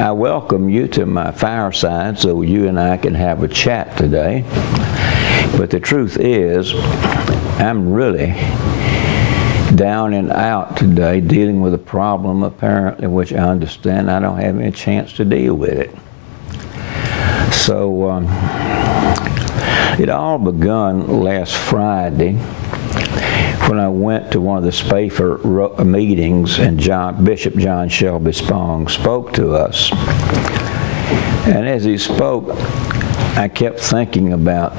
I welcome you to my fireside so you and I can have a chat today. But the truth is, I'm really down and out today dealing with a problem apparently which I understand I don't have any chance to deal with it. So it all begun last Friday when I went to one of the Spafer meetings and Bishop John Shelby Spong spoke to us. And as he spoke, I kept thinking about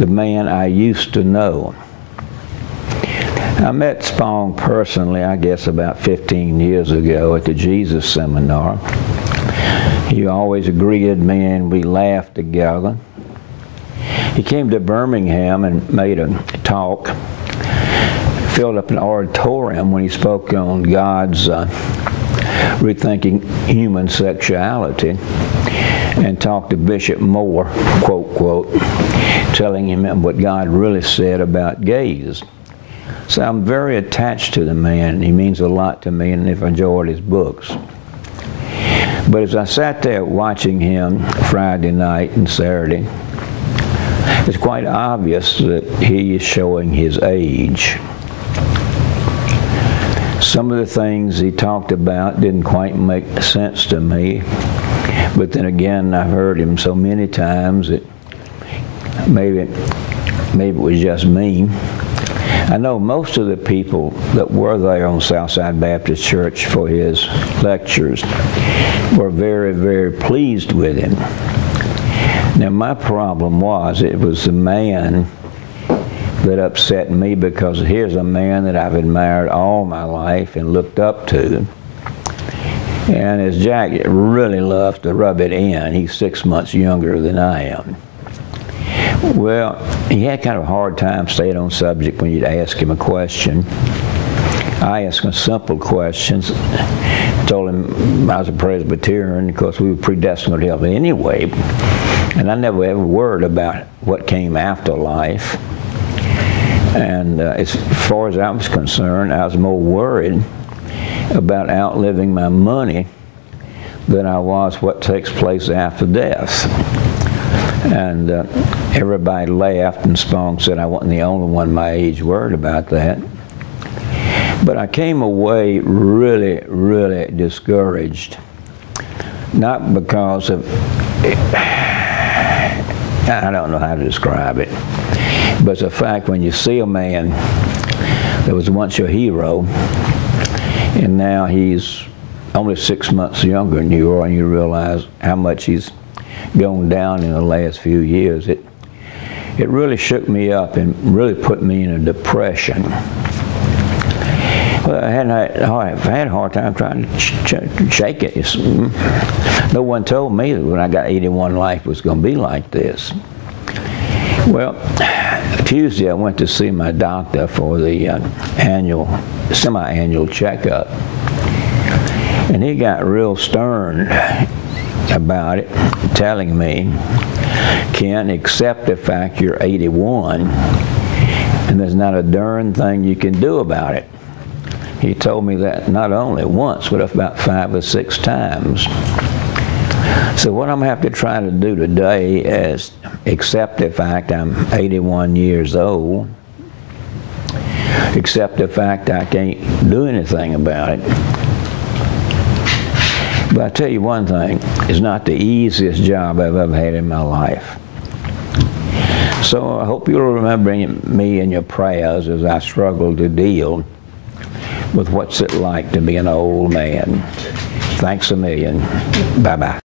the man I used to know. I met Spong personally, I guess, about 15 years ago at the Jesus Seminar. He always greeted me and we laughed together. He came to Birmingham and made a talk, filled up an auditorium when he spoke on God's rethinking human sexuality, and talked to Bishop Moore, quote, quote, telling him what God really said about gays. So I'm very attached to the man. He means a lot to me, and I've enjoyed his books. But as I sat there watching him Friday night and Saturday, it's quite obvious that he is showing his age. Some of the things he talked about didn't quite make sense to me, but then again, I've heard him so many times that maybe it was just me. I know most of the people that were there on Southside Baptist Church for his lectures were very, very pleased with him. Now, my problem was, it was the man that upset me, because here's a man that I've admired all my life and looked up to. And as Jack really loves to rub it in, he's 6 months younger than I am. Well, he had kind of a hard time staying on subject when you'd ask him a question. I asked him simple questions. Told him I was a Presbyterian. Of course, we were predestined to hell anyway. And I never ever worried about what came after life. And as far as I was concerned, I was more worried about outliving my money than I was what takes place after death. And everybody laughed, and Spong said I wasn't the only one my age worried about that. But I came away really, really discouraged. Not because of, I don't know how to describe it, but it's a fact when you see a man that was once your hero, and now he's only 6 months younger than you are, and you realize how much he's gone down in the last few years, it really shook me up and really put me in a depression. Well, I've had a hard time trying to shake it. No one told me that when I got 81 life was going to be like this. Well, Tuesday I went to see my doctor for the semi-annual checkup, and he got real stern about it, telling me, Ken, accept the fact you're 81 and there's not a darn thing you can do about it. He told me that not only once, but about 5 or 6 times. So what I'm going to have to try to do today is accept the fact I'm 81 years old, accept the fact I can't do anything about it. But I tell you one thing, it's not the easiest job I've ever had in my life. So I hope you'll remember me in your prayers as I struggle to deal with what's it like to be an old man. Thanks a million. Bye-bye.